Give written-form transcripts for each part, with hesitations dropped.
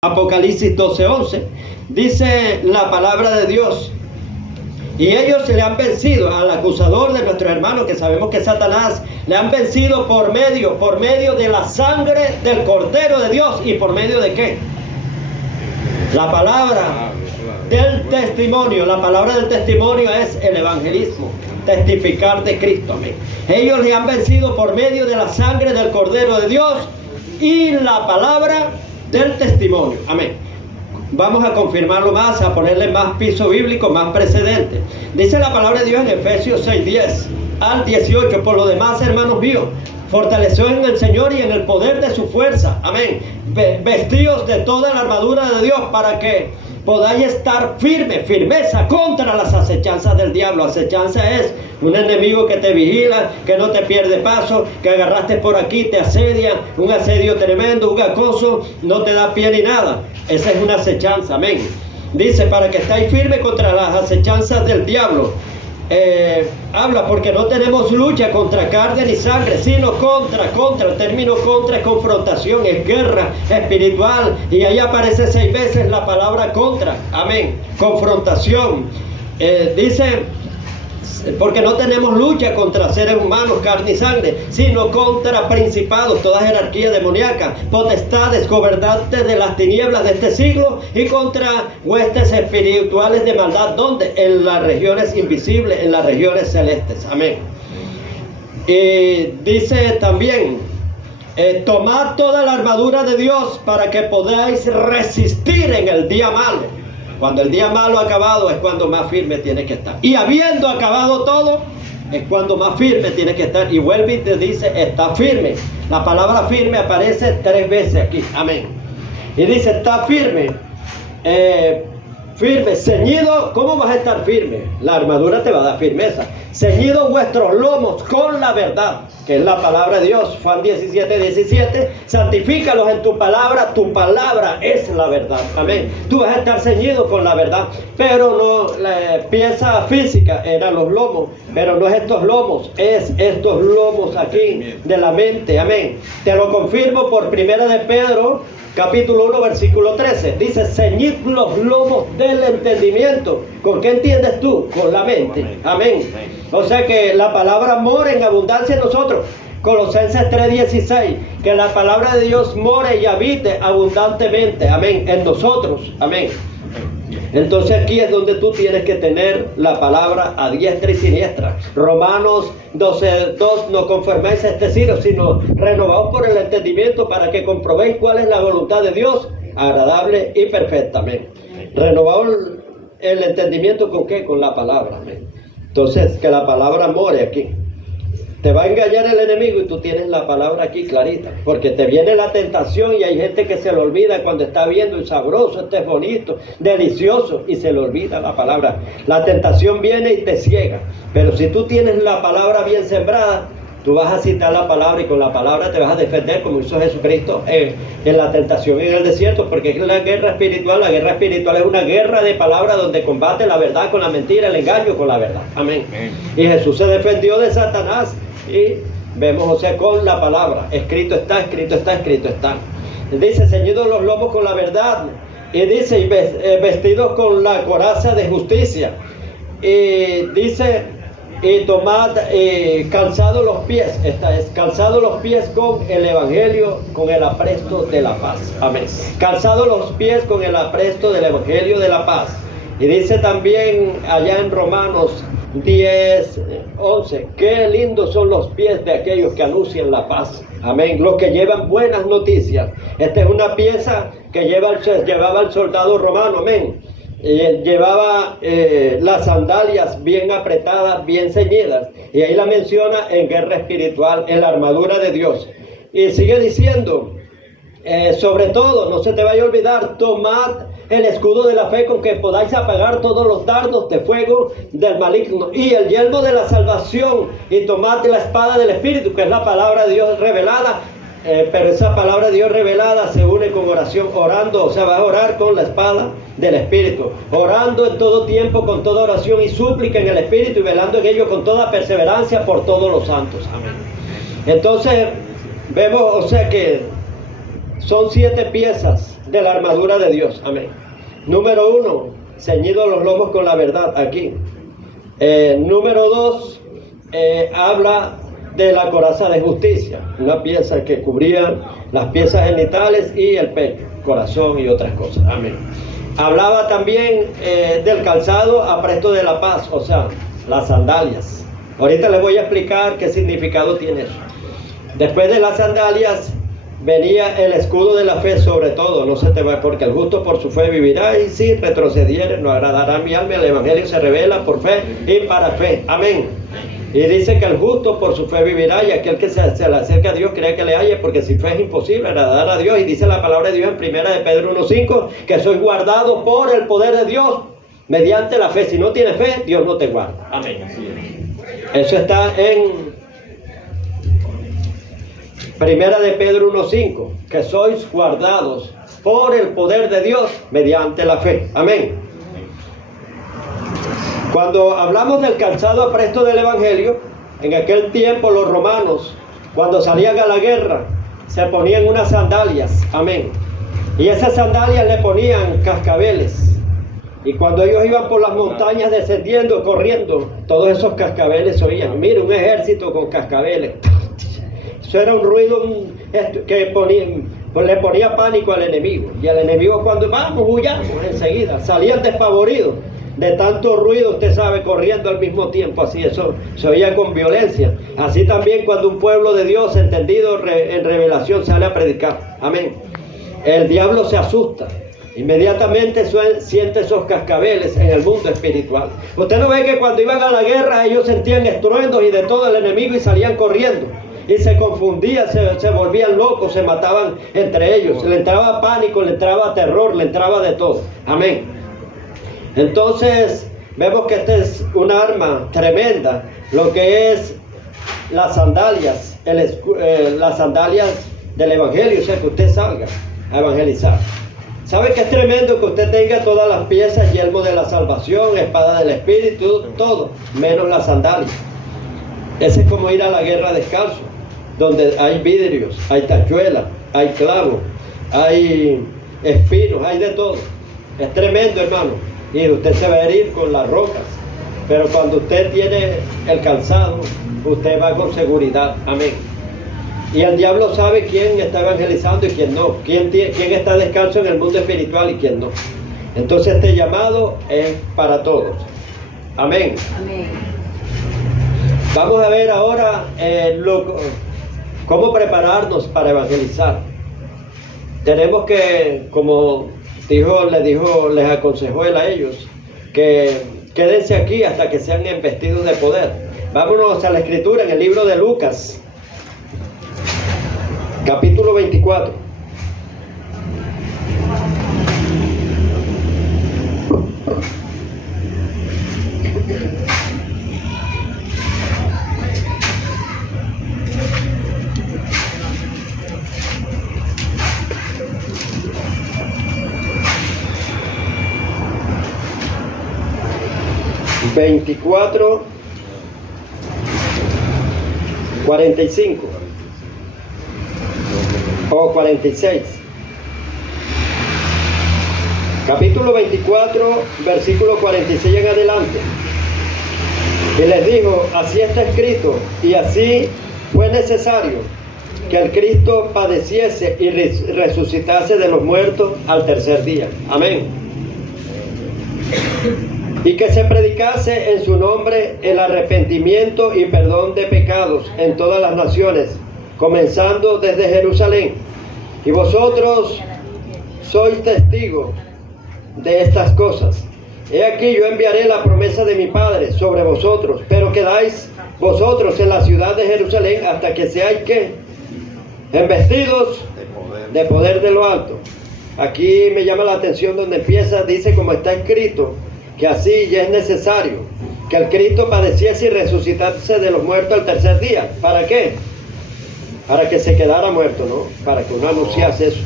Apocalipsis 12:11, dice la palabra de Dios: y ellos le han vencido al acusador de nuestros hermanos, que sabemos que es Satanás. Le han vencido por medio de la sangre del Cordero de Dios. ¿Y por medio de qué? La palabra del testimonio. La palabra del testimonio es el evangelismo, testificar de Cristo. Amén. Ellos le han vencido por medio de la sangre del Cordero de Dios y la palabra del testimonio. Amén. Vamos a confirmarlo más, a ponerle más piso bíblico, más precedente. Dice la palabra de Dios en Efesios 6:10 al 18: por lo demás, hermanos míos, fortaleceos en el Señor y en el poder de su fuerza. Amén. Vestíos de toda la armadura de Dios para que podáis estar firmeza contra las acechanzas del diablo. Acechanza es un enemigo que te vigila, que no te pierde paso, que agarraste por aquí, te asedia, un asedio tremendo, un acoso, no te da pie ni nada. Esa es una acechanza, amén. Dice, para que estáis firmes contra las acechanzas del diablo. Habla porque no tenemos lucha contra carne ni sangre, sino contra. El término contra es confrontación, es guerra espiritual, y ahí aparece 6 veces la palabra contra. Amén. Confrontación. Dice, porque no tenemos lucha contra seres humanos, carne y sangre, sino contra principados, toda jerarquía demoníaca, potestades, gobernantes de las tinieblas de este siglo, y contra huestes espirituales de maldad. ¿Dónde? En las regiones invisibles, en las regiones celestes. Amén. Y dice también, tomad toda la armadura de Dios para que podáis resistir en el día malo. Cuando el día malo ha acabado es cuando más firme tiene que estar. Y habiendo acabado todo, es cuando más firme tiene que estar. Y vuelve y te dice, está firme. La palabra firme aparece 3 veces aquí. Amén. Y dice, está firme. Firme, ceñido. ¿Cómo vas a estar firme? La armadura te va a dar firmeza. Ceñido vuestros lomos con la verdad, que es la palabra de Dios. Juan 17:17. Santifícalos en tu palabra es la verdad. Amén. Tú vas a estar ceñido con la verdad. Pero no, la pieza física eran los lomos, pero no es estos lomos, es estos lomos aquí de la mente. Amén. Te lo confirmo por 1 de Pedro capítulo 1 versículo 13. Dice, ceñid los lomos del entendimiento. ¿Con qué entiendes tú? Con la mente. Amén. O sea que la palabra mora en abundancia en nosotros. Colosenses 3:16, que la palabra de Dios more y habite abundantemente. Amén. En nosotros. Amén. Entonces aquí es donde tú tienes que tener la palabra a diestra y siniestra. Romanos 12:2, no conforméis a este siglo, sino renovaos por el entendimiento para que comprobéis cuál es la voluntad de Dios, agradable y perfecta. Amén. Renovaos el entendimiento, ¿con qué? Con la palabra. Amén. Entonces, que la palabra more aquí. Te va a engañar el enemigo y tú tienes la palabra aquí clarita, porque te viene la tentación y hay gente que se le olvida cuando está viendo el sabroso, este es bonito, delicioso, y se le olvida la palabra. La tentación viene y te ciega, pero si tú tienes la palabra bien sembrada, tú vas a citar la palabra y con la palabra te vas a defender, como hizo Jesucristo en la tentación en el desierto, porque es la guerra espiritual. La guerra espiritual es una guerra de palabra donde combate la verdad con la mentira, el engaño con la verdad. Amén. Y Jesús se defendió de Satanás. Y vemos, o sea, con la palabra. Escrito está, escrito está, escrito está. Dice, ceñidos los lomos con la verdad. Y dice, vestidos con la coraza de justicia. Y dice, y tomad calzado los pies. Esta es, calzado los pies con el evangelio, con el apresto de la paz. Amén. Calzado los pies con el apresto del evangelio de la paz. Y dice también allá en Romanos 10:11, qué lindos son los pies de aquellos que anuncian la paz. Amén. Los que llevan buenas noticias. Esta es una pieza que llevaba el soldado romano. Amén. Llevaba las sandalias bien apretadas, bien ceñidas. Y ahí la menciona en guerra espiritual, en la armadura de Dios. Y sigue diciendo, sobre todo, no se te vaya a olvidar, tomad el escudo de la fe con que podáis apagar todos los dardos de fuego del maligno, y el yelmo de la salvación, y tomad la espada del Espíritu, que es la palabra de Dios revelada. Pero esa palabra de Dios revelada se une con oración, orando, o sea, vas a orar con la espada del Espíritu, orando en todo tiempo con toda oración y súplica en el Espíritu, y velando en ello con toda perseverancia por todos los santos. Amén. Entonces vemos, o sea, que son 7 piezas de la armadura de Dios. Amén. Número 1, ceñidos los lomos con la verdad aquí. Número 2, habla de la coraza de justicia, una pieza que cubría las piezas genitales y el pecho, corazón y otras cosas. Amén. Hablaba también del calzado apresto de la paz, o sea, las sandalias. Ahorita les voy a explicar qué significado tiene eso. Después de las sandalias venía el escudo de la fe, sobre todo, no se te va, porque el justo por su fe vivirá, y si retrocediere no agradará a mi alma. El evangelio se revela por fe y para fe. Amén. Y dice que el justo por su fe vivirá, y aquel que se le acerca a Dios cree que le haya, porque sin fe es imposible agradar a Dios. Y dice la palabra de Dios en 1 de Pedro 1:5 que sois guardados por el poder de Dios mediante la fe. Si no tienes fe, Dios no te guarda. Amén. Eso está en 1 de Pedro 1:5, que sois guardados por el poder de Dios mediante la fe. Amén. Cuando hablamos del calzado apresto del evangelio, en aquel tiempo los romanos, cuando salían a la guerra, se ponían unas sandalias. Amén. Y esas sandalias le ponían cascabeles. Y cuando ellos iban por las montañas descendiendo, corriendo, todos esos cascabeles oían. Mira, un ejército con cascabeles. Eso era un ruido que le ponía pánico al enemigo. Y al enemigo, cuando vamos, huyamos enseguida, salían despavoridos de tanto ruido, usted sabe, corriendo al mismo tiempo. Así, eso se oía con violencia. Así también cuando un pueblo de Dios entendido en revelación sale a predicar. Amén. El diablo se asusta. Inmediatamente siente esos cascabeles en el mundo espiritual. Usted no ve que cuando iban a la guerra ellos sentían estruendos y de todo el enemigo y salían corriendo. Y se confundían, se volvían locos, se mataban entre ellos. Le entraba pánico, le entraba terror, le entraba de todo. Amén. Entonces, vemos que esta es un arma tremenda, lo que es las sandalias, las sandalias del evangelio, o sea, que usted salga a evangelizar. ¿Sabe que es tremendo que usted tenga todas las piezas, yelmo de la salvación, espada del espíritu, todo, menos las sandalias? Ese es como ir a la guerra descalzo, donde hay vidrios, hay tachuelas, hay clavos, hay espinos, hay de todo. Es tremendo, hermano. Y usted se va a herir con las rocas. Pero cuando usted tiene el calzado, usted va con seguridad. Amén. Y el diablo sabe quién está evangelizando y quién no. Quién está descalzo en el mundo espiritual y quién no. Entonces este llamado es para todos. Amén. Amén. Vamos a ver ahora cómo prepararnos para evangelizar. Tenemos que, como les aconsejó él a ellos, que quédense aquí hasta que sean investidos de poder. Vámonos a la escritura en el libro de Lucas, capítulo 24. ...24... 45... o 46... capítulo 24, versículo 46 en adelante. Y les dijo: así está escrito, y así fue necesario que el Cristo padeciese y resucitase de los muertos al tercer día. Amén. Y que se predicase en su nombre el arrepentimiento y perdón de pecados en todas las naciones, comenzando desde Jerusalén. Y vosotros sois testigos de estas cosas. He aquí, yo enviaré la promesa de mi Padre sobre vosotros, pero quedáis vosotros en la ciudad de Jerusalén hasta que seáis ¿qué? Embestidos de poder de lo alto. Aquí me llama la atención donde empieza, dice como está escrito, que así ya es necesario que el Cristo padeciese y resucitase de los muertos al tercer día. ¿Para qué? Para que se quedara muerto, ¿no? Para que uno anunciase eso.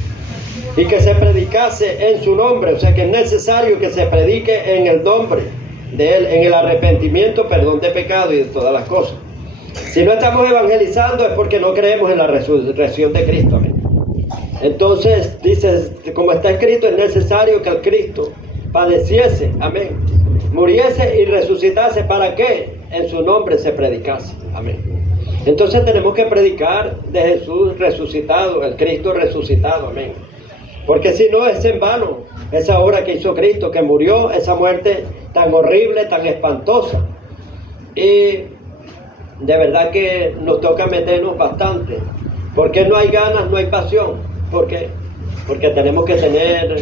Y que se predicase en su nombre, o sea que es necesario que se predique en el nombre de Él, en el arrepentimiento, perdón de pecado y de todas las cosas. Si no estamos evangelizando es porque no creemos en la resurrección de Cristo. Amén. Entonces dice, como está escrito, es necesario que el Cristo padeciese, amén, muriese y resucitase, ¿para qué? En su nombre se predicase, amén. Entonces tenemos que predicar de Jesús resucitado, el Cristo resucitado, amén. Porque si no es en vano esa obra que hizo Cristo, que murió, esa muerte tan horrible, tan espantosa. Y de verdad que nos toca meternos bastante. Porque no hay ganas, no hay pasión. ¿Por qué? Porque tenemos que tener,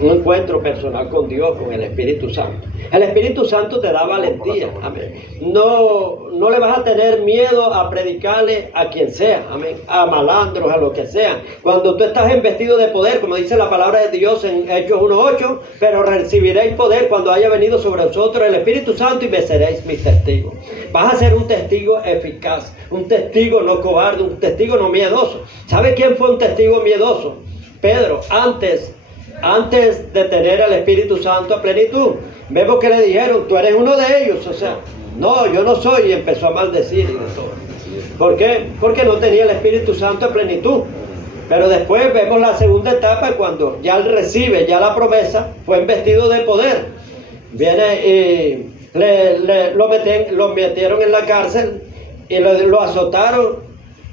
un encuentro personal con Dios, con el Espíritu Santo. El Espíritu Santo te da valentía, amén. No le vas a tener miedo a predicarle a quien sea, amén, a malandros, a lo que sea. Cuando tú estás investido de poder, como dice la palabra de Dios en Hechos 1:8, pero recibiréis poder cuando haya venido sobre vosotros el Espíritu Santo y me seréis mis testigos. Vas a ser un testigo eficaz, un testigo no cobarde, un testigo no miedoso. ¿Sabe quién fue un testigo miedoso? Pedro, antes de tener al Espíritu Santo a plenitud. Vemos que le dijeron, tú eres uno de ellos, no, yo no soy, y empezó a maldecir y de todo. ¿Por qué? Porque no tenía el Espíritu Santo a plenitud. Pero después vemos la segunda etapa, cuando ya él recibe ya la promesa, fue investido de poder. Viene y lo metieron en la cárcel y lo azotaron,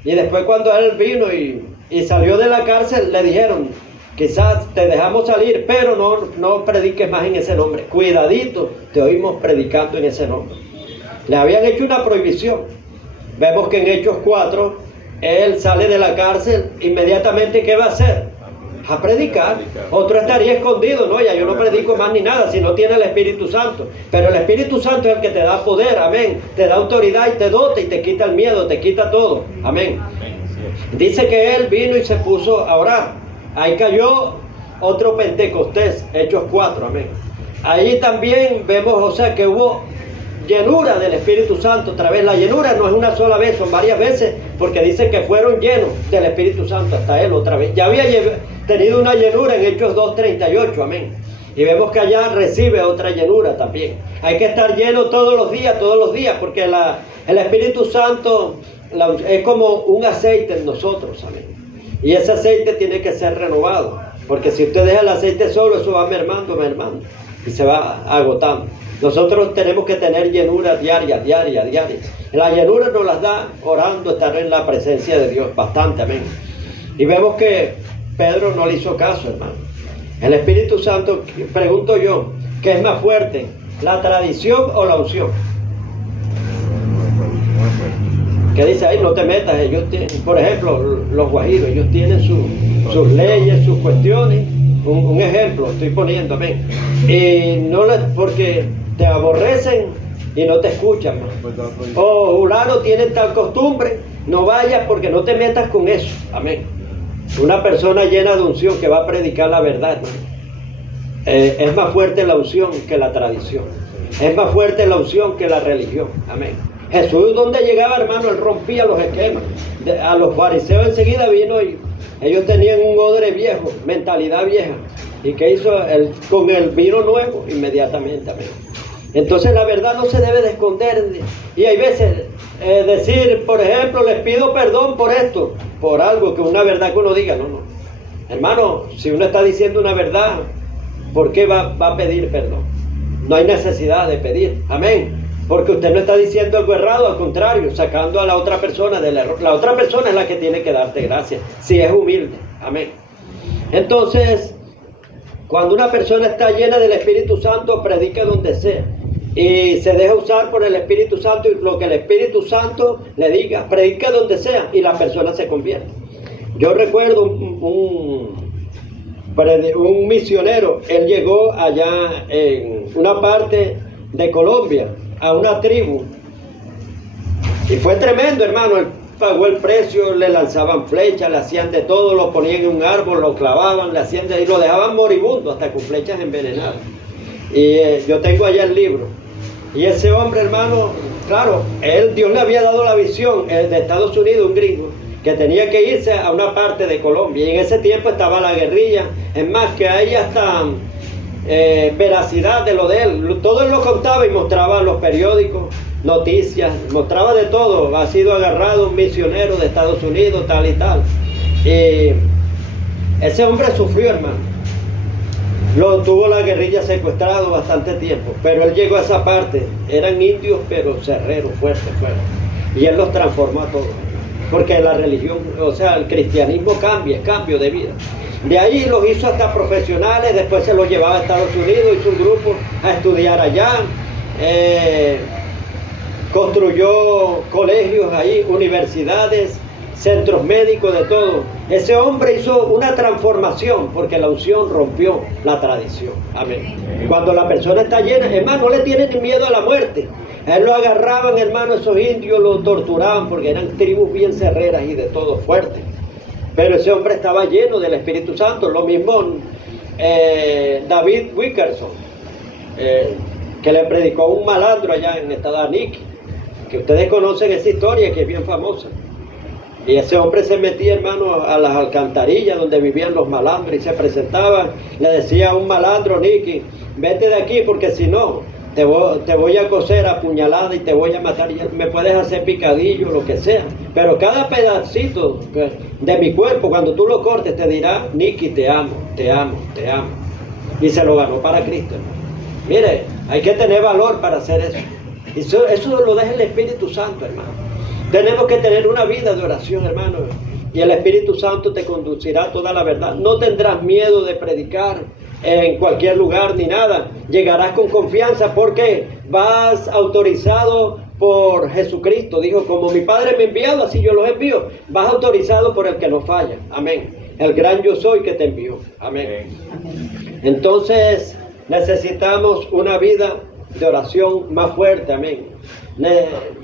y después cuando él vino y salió de la cárcel, le dijeron, quizás te dejamos salir, pero no prediques más en ese nombre. Cuidadito, te oímos predicando en ese nombre. Le habían hecho una prohibición. Vemos que en Hechos 4, él sale de la cárcel, inmediatamente, ¿qué va a hacer? A predicar. Otro estaría escondido, no, ya yo no predico más ni nada si no tiene el Espíritu Santo. Pero el Espíritu Santo es el que te da poder, amén. Te da autoridad y te dota y te quita el miedo, te quita todo, amén. Dice que él vino y se puso a orar. Ahí cayó otro Pentecostés, Hechos 4, amén. Ahí también vemos, que hubo llenura del Espíritu Santo. Otra vez, la llenura no es una sola vez, son varias veces, porque dice que fueron llenos del Espíritu Santo hasta él otra vez. Ya había tenido una llenura en Hechos 2:38, amén. Y vemos que allá recibe otra llenura también. Hay que estar lleno todos los días, porque el Espíritu Santo es como un aceite en nosotros, amén. Y ese aceite tiene que ser renovado, porque si usted deja el aceite solo, eso va mermando, y se va agotando. Nosotros tenemos que tener llenura diaria. La llenura nos las da orando, estar en la presencia de Dios, bastante, amén. Y vemos que Pedro no le hizo caso, hermano. El Espíritu Santo, pregunto yo, ¿qué es más fuerte, la tradición o la unción? Que dice ahí, no te metas, ellos tienen, por ejemplo, los guajiros, ellos tienen sus leyes, sus cuestiones. Un ejemplo estoy poniendo, amén. Y porque te aborrecen y no te escuchan, man. O fulano tiene tal costumbre, no vayas porque no te metas con eso, amén. Una persona llena de unción que va a predicar la verdad, es más fuerte la unción que la tradición. Es más fuerte la unción que la religión, amén. Jesús, donde llegaba, hermano, él rompía los esquemas. A los fariseos enseguida vino y ellos tenían un odre viejo, mentalidad vieja. ¿Y qué hizo? Con el vino nuevo, inmediatamente, amén. Entonces la verdad no se debe de esconder. Y hay veces decir, por ejemplo, les pido perdón por esto, por algo, que una verdad que uno diga, no. Hermano, si uno está diciendo una verdad, ¿por qué va a pedir perdón? No hay necesidad de pedir, amén. Porque usted no está diciendo algo errado, al contrario, sacando a la otra persona del error. La otra persona es la que tiene que darte gracias, si es humilde, amén. Entonces, cuando una persona está llena del Espíritu Santo, predica donde sea. Y se deja usar por el Espíritu Santo, y lo que el Espíritu Santo le diga, predica donde sea, y la persona se convierte. Yo recuerdo un misionero, él llegó allá en una parte de Colombia, a una tribu, y fue tremendo, hermano. Él pagó el precio, le lanzaban flechas, le hacían de todo, lo ponían en un árbol, lo clavaban, le hacían y lo dejaban moribundo, hasta con flechas envenenadas. Y yo tengo allá el libro. Y ese hombre, hermano, claro, Dios le había dado la visión de Estados Unidos, un gringo, que tenía que irse a una parte de Colombia. Y en ese tiempo estaba la guerrilla. Es más, que hay hasta veracidad de lo de él. Todo él lo contaba y mostraba los periódicos, noticias, mostraba de todo. Ha sido agarrado un misionero de Estados Unidos, tal y tal. Ese hombre sufrió, hermano. Lo tuvo la guerrilla secuestrado bastante tiempo, pero él llegó a esa parte. Eran indios, pero cerreros, fuertes. Y él los transformó a todos. Porque la religión, o sea, el cristianismo cambia, es cambio de vida. De ahí los hizo hasta profesionales, después se los llevaba a Estados Unidos, hizo un grupo a estudiar allá. Construyó colegios ahí, universidades, centros médicos, de todo. Ese hombre hizo una transformación porque la unción rompió la tradición. Amén. Cuando la persona está llena, hermano, no le tienen ni miedo a la muerte. A él lo agarraban, hermano, esos indios lo torturaban porque eran tribus bien cerreras y de todo fuerte. Pero ese hombre estaba lleno del Espíritu Santo. Lo mismo David Wilkerson, que le predicó a un malandro allá en el estado de Anique, que ustedes conocen esa historia, que es bien famosa. Y ese hombre se metía, hermano, a las alcantarillas donde vivían los malandros y se presentaba. Le decía a un malandro, Nicky, vete de aquí porque si no, te voy a coser a puñalada y te voy a matar. Y me puedes hacer picadillo, lo que sea. Pero cada pedacito de mi cuerpo, cuando tú lo cortes, te dirá, Nicky, te amo, te amo, te amo. Y se lo ganó para Cristo, hermano. Mire, hay que tener valor para hacer eso. Eso lo deja el Espíritu Santo, hermano. Tenemos que tener una vida de oración, hermano, y el Espíritu Santo te conducirá a toda la verdad. No tendrás miedo de predicar en cualquier lugar ni nada. Llegarás con confianza porque vas autorizado por Jesucristo. Dijo, como mi Padre me ha enviado, así yo los envío. Vas autorizado por el que no falla. Amén. El gran yo soy que te envió. Amén. Entonces necesitamos una vida de oración más fuerte. Amén.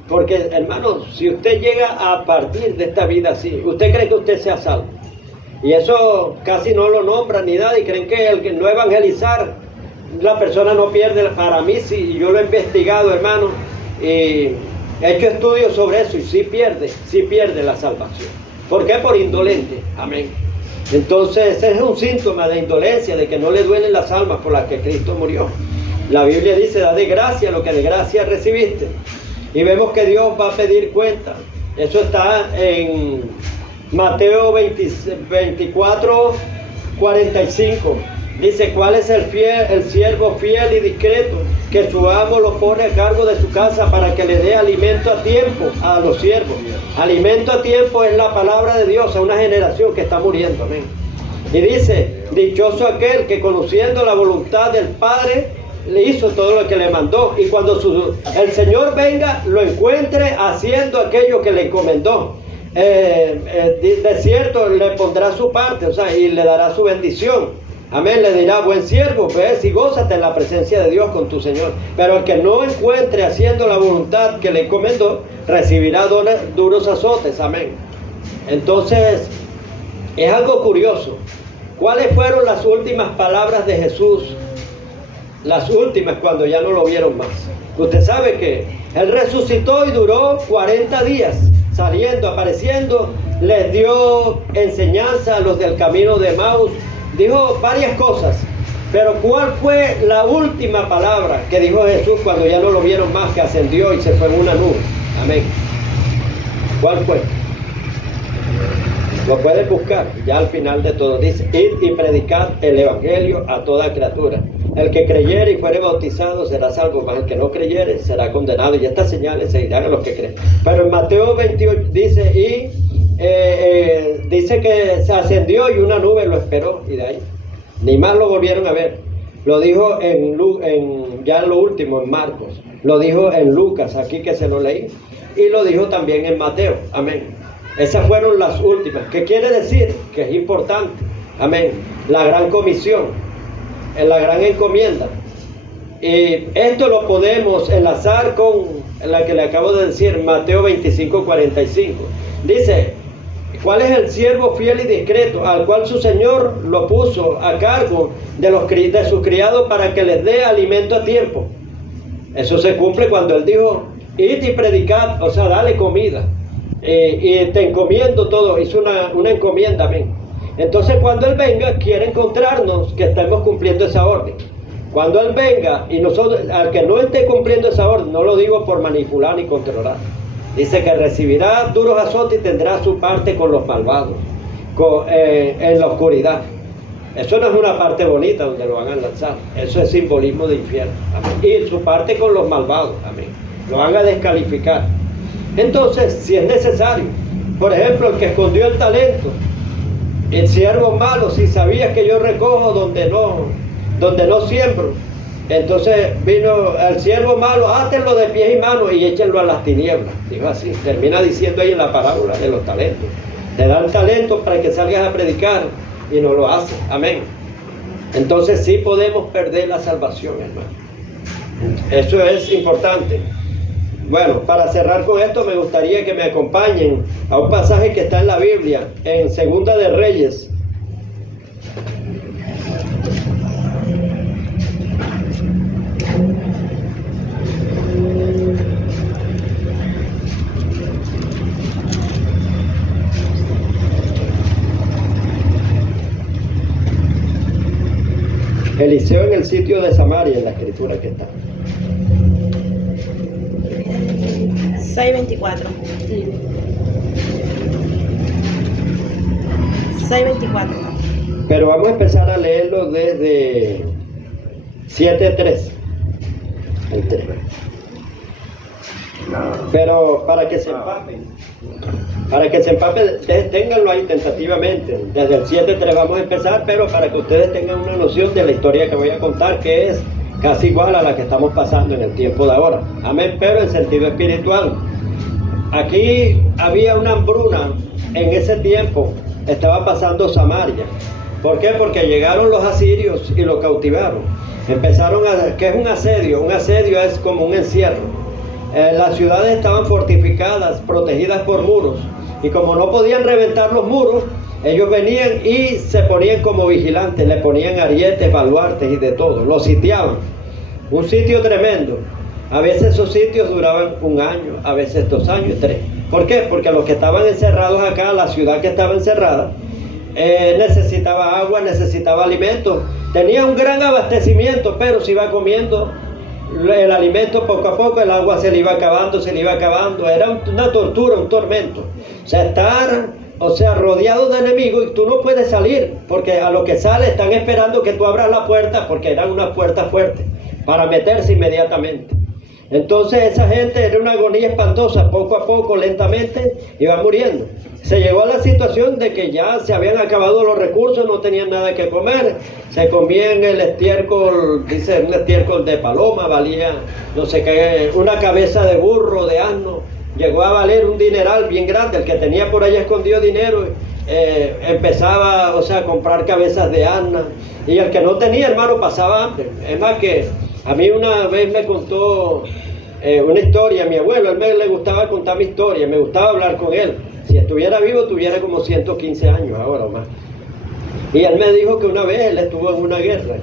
Porque, hermano, si usted llega a partir de esta vida así, usted cree que usted sea salvo. Y eso casi no lo nombran ni nada, y creen que el que no evangelizar, la persona no pierde. Para mí sí, yo lo he investigado, hermano, y he hecho estudios sobre eso, y sí pierde la salvación. ¿Por qué? Por indolente. Amén. Entonces, ese es un síntoma de indolencia, de que no le duelen las almas por las que Cristo murió. La Biblia dice, da de gracia lo que de gracia recibiste. Y vemos que Dios va a pedir cuenta. Eso está en Mateo 24, 45. Dice, ¿cuál es el siervo fiel y discreto que su amo lo pone a cargo de su casa para que le dé alimento a tiempo a los siervos? Alimento a tiempo es la palabra de Dios a una generación que está muriendo. Amén. Y dice, dichoso aquel que conociendo la voluntad del Padre le hizo todo lo que le mandó, y cuando el Señor venga lo encuentre haciendo aquello que le encomendó, de cierto le pondrá su parte, o sea, y le dará su bendición. Amén. Le dirá, buen siervo, ves y gózate en la presencia de Dios con tu Señor. Pero el que no encuentre haciendo la voluntad que le encomendó, recibirá duros azotes. Amén. Entonces, es algo curioso. ¿Cuáles fueron las últimas palabras de Jesús? Las últimas, cuando ya no lo vieron más. Usted sabe que Él resucitó y duró 40 días saliendo, apareciendo. Les dio enseñanza a los del camino de Emaús. Dijo varias cosas. Pero ¿cuál fue la última palabra que dijo Jesús cuando ya no lo vieron más, que ascendió y se fue en una nube? Amén. ¿Cuál fue? Lo puedes buscar ya al final de todo. Dice, id y predicad el evangelio a toda criatura. El que creyere y fuere bautizado será salvo, mas el que no creyere será condenado. Y estas señales seguirán a los que creen. Pero en Mateo 28 dice, dice que se ascendió y una nube lo esperó. Y de ahí, ni más lo volvieron a ver. Lo dijo ya en lo último, en Marcos. Lo dijo en Lucas, aquí que se lo leí. Y lo dijo también en Mateo. Amén. Esas fueron las últimas. ¿Qué quiere decir? Que es importante. Amén. La gran comisión. En la gran encomienda. Y esto lo podemos enlazar con la que le acabo de decir, Mateo 25, 45. Dice, ¿cuál es el siervo fiel y discreto al cual su Señor lo puso a cargo de sus criados para que les dé alimento a tiempo? Eso se cumple cuando Él dijo, id y predicad, o sea, dale comida. Y te encomiendo todo. Hizo una encomienda. Amén. Entonces cuando Él venga, quiere encontrarnos que estemos cumpliendo esa orden. Cuando Él venga, y nosotros, al que no esté cumpliendo esa orden, no lo digo por manipular ni controlar, dice que recibirá duros azotes y tendrá su parte con los malvados. en la oscuridad. Eso no es una parte bonita donde lo van a lanzar. Eso es simbolismo de infierno. Amén. Y su parte con los malvados. Amén. Lo van a descalificar. Entonces, si es necesario, por ejemplo, el que escondió el talento, el siervo malo, si sabías que yo recojo donde no siembro, entonces vino el siervo malo, átenlo de pies y manos y échenlo a las tinieblas. Dijo así, termina diciendo ahí en la parábola de los talentos. Te dan talento para que salgas a predicar y no lo haces. Amén. Entonces sí podemos perder la salvación, hermano. Eso es importante. Bueno, para cerrar con esto me gustaría que me acompañen a un pasaje que está en la Biblia, en Segunda de Reyes. Eliseo en el sitio de Samaria, en la escritura que está. 6:24. 6:24. Pero vamos a empezar a leerlo desde 7:3. El 3. Pero para que se empapen, ténganlo ahí tentativamente. Desde el 7:3 vamos a empezar, pero para que ustedes tengan una noción de la historia que voy a contar, que es casi igual a la que estamos pasando en el tiempo de ahora. Amén, pero en sentido espiritual. Aquí había una hambruna en ese tiempo, estaba pasando Samaria. ¿Por qué? Porque llegaron los asirios y lo cautivaron. Empezaron ¿qué es un asedio? Un asedio es como un encierro. Las ciudades estaban fortificadas, protegidas por muros. Y como no podían reventar los muros, ellos venían y se ponían como vigilantes, le ponían arietes, baluartes y de todo. Los sitiaban. Un sitio tremendo. A veces esos sitios duraban 1 año, a veces 2 años, 3. ¿Por qué? Porque los que estaban encerrados acá, la ciudad que estaba encerrada, necesitaba agua, necesitaba alimentos. Tenía un gran abastecimiento, pero se iba comiendo el alimento poco a poco, el agua se le iba acabando. Era una tortura, un tormento. O sea, estar rodeado de enemigos y tú no puedes salir, porque a lo que sale están esperando que tú abras la puerta, porque eran unas puertas fuertes, para meterse inmediatamente. Entonces esa gente era una agonía espantosa, poco a poco, lentamente, iba muriendo. Se llegó a la situación de que ya se habían acabado los recursos, no tenían nada que comer, se comían el estiércol, dice un estiércol de paloma, valía no sé qué, una cabeza de burro, de asno, llegó a valer un dineral bien grande. El que tenía por allá escondido dinero, empezaba, a comprar cabezas de asna, y el que no tenía, hermano, pasaba hambre. Es más que a mí una vez me contó una historia, mi abuelo, él le gustaba contar mi historia, me gustaba hablar con él. Si estuviera vivo, tuviera como 115 años ahora o más. Y él me dijo que una vez él estuvo en una guerra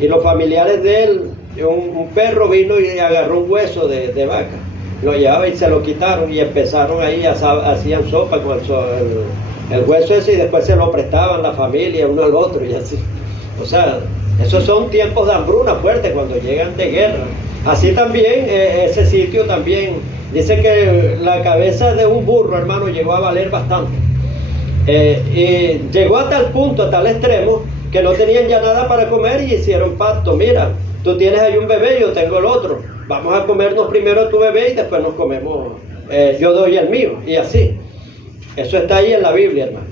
y los familiares de él, un perro vino y agarró un hueso de vaca, lo llevaba y se lo quitaron y empezaron ahí, hacían sopa con el hueso ese y después se lo prestaban la familia uno al otro y así. O sea, esos son tiempos de hambruna fuerte cuando llegan de guerra. Así también, ese sitio también, dice que la cabeza de un burro, hermano, llegó a valer bastante. Y llegó a tal punto, a tal extremo, que no tenían ya nada para comer y hicieron pacto. Mira, tú tienes ahí un bebé, yo tengo el otro. Vamos a comernos primero tu bebé y después nos comemos, yo doy el mío. Y así. Eso está ahí en la Biblia, hermano.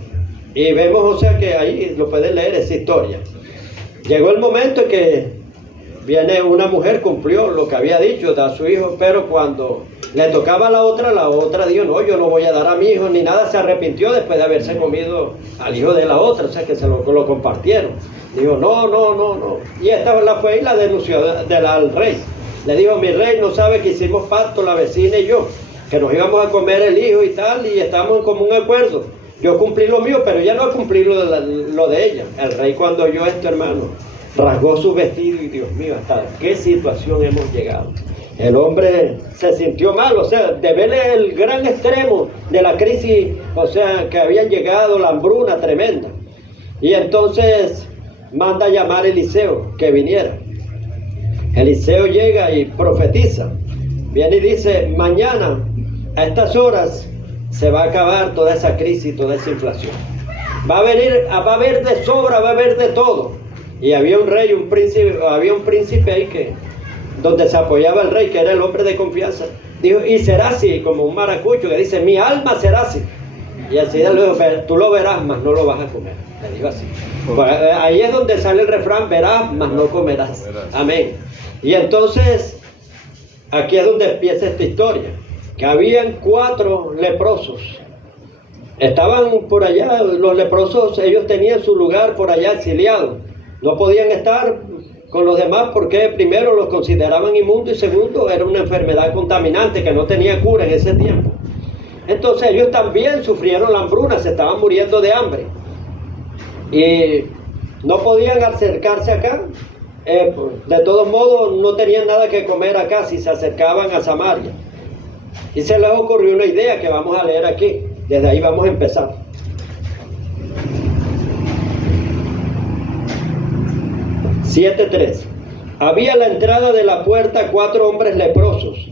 Y vemos, que ahí lo pueden leer esa historia. Llegó el momento en que viene una mujer, cumplió lo que había dicho, da a su hijo, pero cuando le tocaba a la otra dijo, no, yo no voy a dar a mi hijo ni nada, se arrepintió después de haberse comido al hijo de la otra, o sea que se lo compartieron. Dijo, no. Y esta la fue y la denunció al rey. Le dijo, mi rey no sabe que hicimos pacto, la vecina y yo, que nos íbamos a comer el hijo y tal, y estamos en común acuerdo. Yo cumplí lo mío, pero ella no ha cumplido lo de ella. El rey cuando oyó esto, hermano, rasgó su vestido y Dios mío, ¿hasta qué situación hemos llegado? El hombre se sintió mal, de ver el gran extremo de la crisis, que habían llegado, la hambruna tremenda. Y entonces manda a llamar a Eliseo que viniera. Eliseo llega y profetiza. Viene y dice, mañana a estas horas se va a acabar toda esa crisis, toda esa inflación. Va a haber de sobra, va a haber de todo. Y había un rey, había un príncipe ahí donde se apoyaba el rey, que era el hombre de confianza. Dijo, y será así, como un maracucho que dice, mi alma será así. Y así de luego, tú lo verás, mas no lo vas a comer. Le dijo así. Pues, ahí es donde sale el refrán, verás, mas no comerás. Amén. Y entonces, aquí es donde empieza esta historia. Que habían 4 leprosos. Estaban por allá, los leprosos, ellos tenían su lugar por allá exiliados. No podían estar con los demás porque primero los consideraban inmundos y segundo era una enfermedad contaminante que no tenía cura en ese tiempo. Entonces ellos también sufrieron la hambruna, se estaban muriendo de hambre. Y no podían acercarse acá. De todos modos no tenían nada que comer acá si se acercaban a Samaria. Y se les ocurrió una idea que vamos a leer aquí. Desde ahí vamos a empezar. 7:3. Había a la entrada de la puerta 4 hombres leprosos,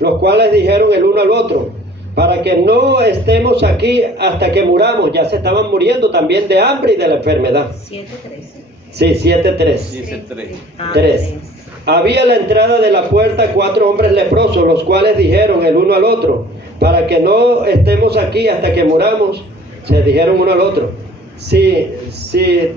los cuales dijeron el uno al otro, para que no estemos aquí hasta que muramos. Ya se estaban muriendo también de hambre y de la enfermedad. 7:3. Sí, 7:3. Dice 3. 3. Había a la entrada de la puerta 4 hombres leprosos, los cuales dijeron el uno al otro, para que no estemos aquí hasta que muramos. Se dijeron uno al otro, si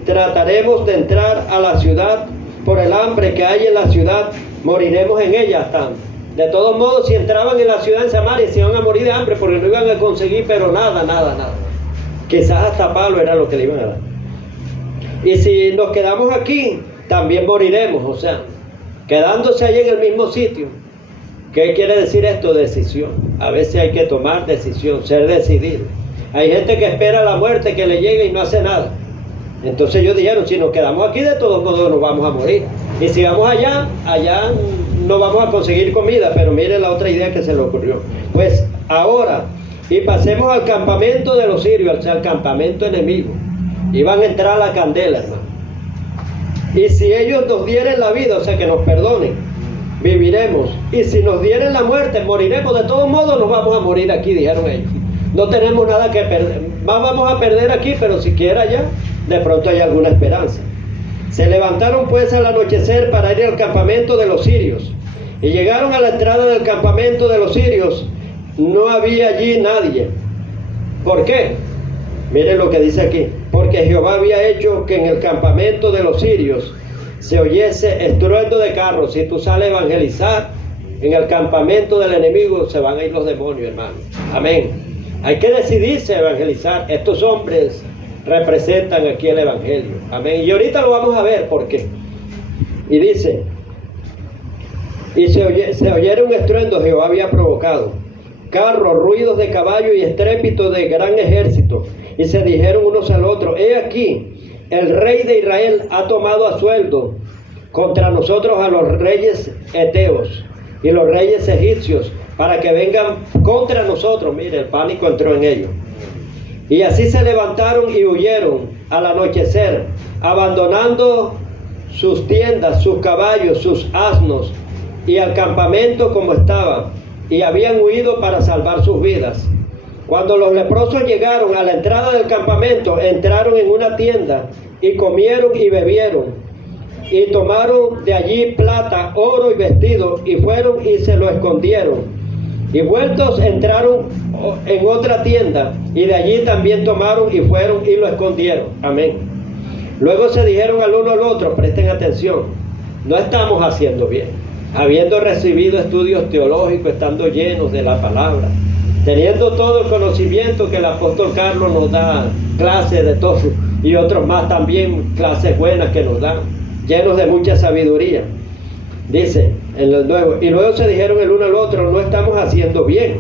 trataremos de entrar a la ciudad por el hambre que hay en la ciudad, moriremos en ella hasta. De todos modos, si entraban en la ciudad en Samaria, se iban a morir de hambre porque no iban a conseguir, pero nada. Quizás hasta palo era lo que le iban a dar. Y si nos quedamos aquí, también moriremos, o sea, quedándose ahí en el mismo sitio. ¿Qué quiere decir esto? Decisión. A veces hay que tomar decisión, ser decidido. Hay gente que espera la muerte que le llegue y no hace nada. Entonces ellos dijeron, si nos quedamos aquí, de todos modos nos vamos a morir. Y si vamos allá no vamos a conseguir comida. Pero miren la otra idea que se le ocurrió. Pues ahora, y pasemos al campamento de los sirios, o sea, al campamento enemigo. Y van a entrar a la candela, hermano. Y si ellos nos dieren la vida, o sea, que nos perdonen, viviremos. Y si nos dieren la muerte, moriremos. De todos modos nos vamos a morir aquí, dijeron ellos. No tenemos nada que perder. Más vamos a perder aquí, pero siquiera allá, de pronto hay alguna esperanza. Se levantaron pues al anochecer para ir al campamento de los sirios. Y llegaron a la entrada del campamento de los sirios. No había allí nadie. ¿Por qué? Miren lo que dice aquí. Porque Jehová había hecho que en el campamento de los sirios se oyese estruendo de carros. Si tú sales a evangelizar, en el campamento del enemigo se van a ir los demonios, hermano. Amén. Hay que decidirse a evangelizar. Estos hombres representan aquí el evangelio. Amén. Y ahorita lo vamos a ver por qué. Y dice, y se oyeron un estruendo, Jehová había provocado carros, ruidos de caballo y estrépito de gran ejército. Y se dijeron unos al otro, he aquí, el rey de Israel ha tomado a sueldo contra nosotros a los reyes heteos y los reyes egipcios, para que vengan contra nosotros. Mire, el pánico entró en ellos. Y así se levantaron y huyeron al anochecer, abandonando sus tiendas, sus caballos, sus asnos, y al campamento como estaba, y habían huido para salvar sus vidas. Cuando los leprosos llegaron a la entrada del campamento, entraron en una tienda, y comieron y bebieron, y tomaron de allí plata, oro y vestido, y fueron y se lo escondieron. Y vueltos entraron en otra tienda, y de allí también tomaron y fueron y lo escondieron. Amén. Luego se dijeron al uno al otro, presten atención, no estamos haciendo bien. Habiendo recibido estudios teológicos, estando llenos de la palabra, teniendo todo el conocimiento que el apóstol Carlos nos da, clases de todo, y otros más también, clases buenas que nos dan, llenos de mucha sabiduría. Dice, y luego se dijeron el uno al otro, no estamos haciendo bien.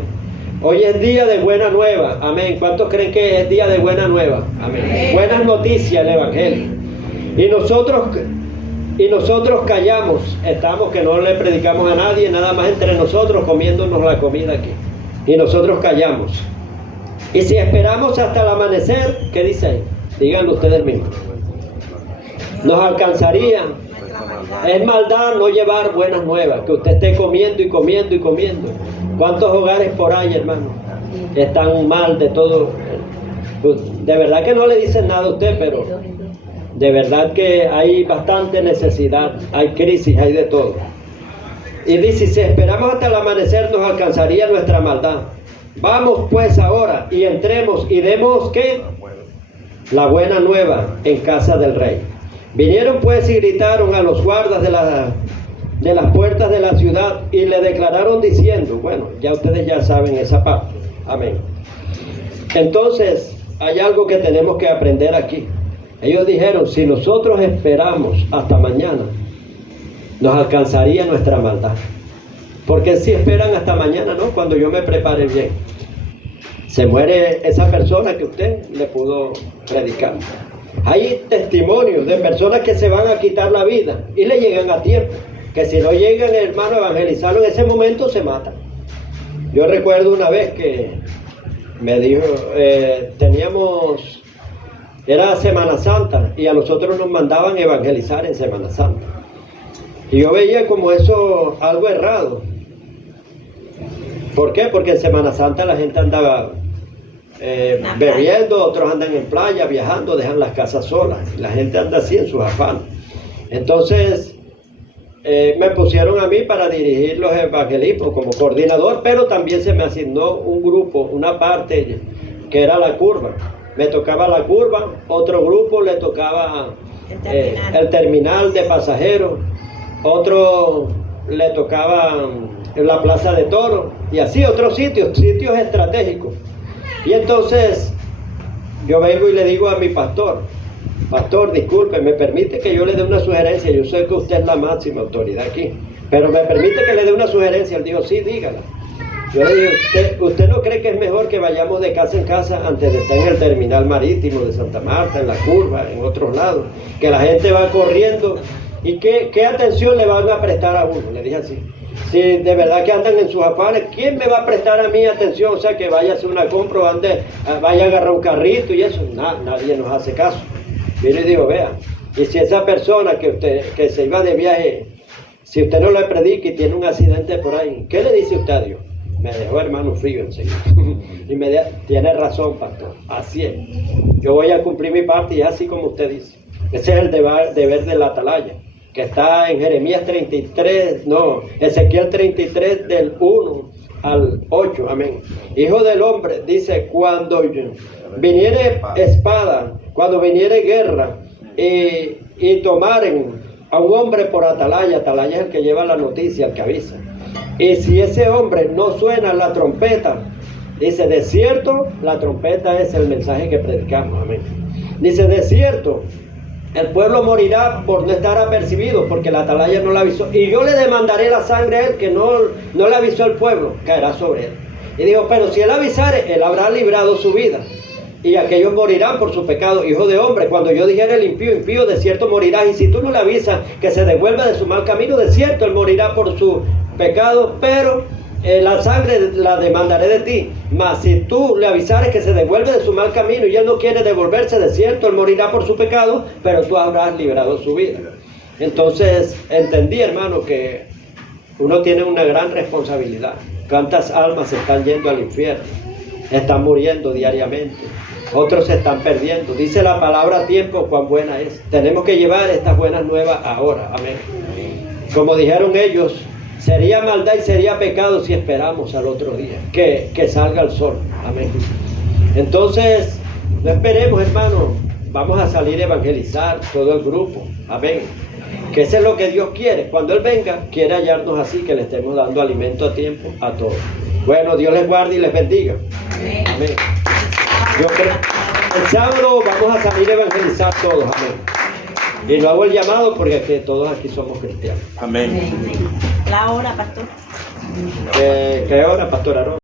Hoy es día de buena nueva. Amén. ¿Cuántos creen que es día de buena nueva? Amén. Buenas noticias el evangelio. Y nosotros callamos. Estamos que no le predicamos a nadie, nada más entre nosotros comiéndonos la comida aquí. Y nosotros callamos. Y si esperamos hasta el amanecer, ¿qué dice ahí? Díganlo ustedes mismos. Nos alcanzaría. Es maldad no llevar buenas nuevas, que usted esté comiendo y comiendo y comiendo. ¿Cuántos hogares por ahí, hermano, están mal de todo? De verdad que no le dicen nada a usted, pero de verdad que hay bastante necesidad, hay crisis, hay de todo. Y dice, si esperamos hasta el amanecer nos alcanzaría nuestra maldad. Vamos pues ahora y entremos y demos, ¿qué? La buena nueva en casa del rey. Vinieron pues y gritaron a los guardas de las puertas de la ciudad y le declararon diciendo, bueno, ya ustedes ya saben esa parte. Amén. Entonces, hay algo que tenemos que aprender aquí. Ellos dijeron, si nosotros esperamos hasta mañana, nos alcanzaría nuestra maldad. Porque si esperan hasta mañana, ¿no? Cuando yo me prepare bien. Se muere esa persona que usted le pudo predicar. Hay testimonios de personas que se van a quitar la vida y le llegan a tiempo. Que si no llegan, hermano, a evangelizarlo en ese momento, se matan. Yo recuerdo una vez que me dijo, era Semana Santa y a nosotros nos mandaban evangelizar en Semana Santa. Y yo veía como eso algo errado. ¿Por qué? Porque en Semana Santa la gente andaba bebiendo, otros andan en playa, viajando, dejan las casas solas. La gente anda así en sus afanes. Entonces me pusieron a mí para dirigir los evangelismos como coordinador, pero también se me asignó un grupo, una parte que era la curva. Me tocaba la curva, otro grupo le tocaba el terminal de pasajeros, otro le tocaba la plaza de toros y así otros sitios estratégicos. Y entonces yo vengo y le digo a mi pastor, disculpe, me permite que yo le dé una sugerencia. Yo sé que usted es la máxima autoridad aquí, pero me permite que le dé una sugerencia. Él dijo, sí, dígala. Yo le digo, ¿usted no cree que es mejor que vayamos de casa en casa antes de estar en el terminal marítimo de Santa Marta, en la curva, en otros lados? Que la gente va corriendo y ¿qué atención le van a prestar a uno? Le dije así. Si de verdad que andan en sus afanes, ¿quién me va a prestar a mí atención? O sea, que vaya a hacer una compra o vaya a agarrar un carrito y eso. Nadie nos hace caso. Yo le digo, vea, y si esa persona que se iba de viaje, si usted no le predica y tiene un accidente por ahí, ¿qué le dice usted a Dios? Me dejó, hermano, frío enseguida. Y tiene razón, pastor, así es. Yo voy a cumplir mi parte y es así como usted dice. Ese es el deber de la atalaya, que está en Ezequiel 33 del 1 al 8, amén. Hijo del hombre, dice, cuando viniere espada, cuando viniere guerra, y tomaren a un hombre por atalaya es el que lleva la noticia, el que avisa. Y si ese hombre no suena la trompeta, dice, de cierto, la trompeta es el mensaje que predicamos, amén. Dice, de cierto, el pueblo morirá por no estar apercibido, porque la atalaya no la avisó. Y yo le demandaré la sangre a él que no le avisó al pueblo, caerá sobre él. Y dijo, pero si él avisare, él habrá librado su vida. Y aquellos morirán por su pecado. Hijo de hombre, cuando yo dijera el impío, de cierto morirá. Y si tú no le avisas que se devuelva de su mal camino, de cierto él morirá por su pecado, pero la sangre la demandaré de ti. Mas si tú le avisares que se devuelve de su mal camino y él no quiere devolverse, de cierto él morirá por su pecado, pero tú habrás librado su vida. Entonces entendí, hermano, que uno tiene una gran responsabilidad. ¿Cuántas almas se están yendo al infierno? Están muriendo diariamente. Otros se están perdiendo. Dice la palabra a tiempo cuán buena es. Tenemos que llevar estas buenas nuevas ahora. Amén. Como dijeron ellos, sería maldad y sería pecado si esperamos al otro día que salga el sol. Amén. Entonces, no esperemos, hermano. Vamos a salir a evangelizar todo el grupo. Amén. Que eso es lo que Dios quiere. Cuando Él venga, quiere hallarnos así, que le estemos dando alimento a tiempo a todos. Bueno, Dios les guarde y les bendiga. Amén. Yo creo, el sábado vamos a salir a evangelizar todos. Amén. Y no hago el llamado porque todos aquí somos cristianos. Amén. La hora, pastor. ¿Qué hora, pastor Aarón?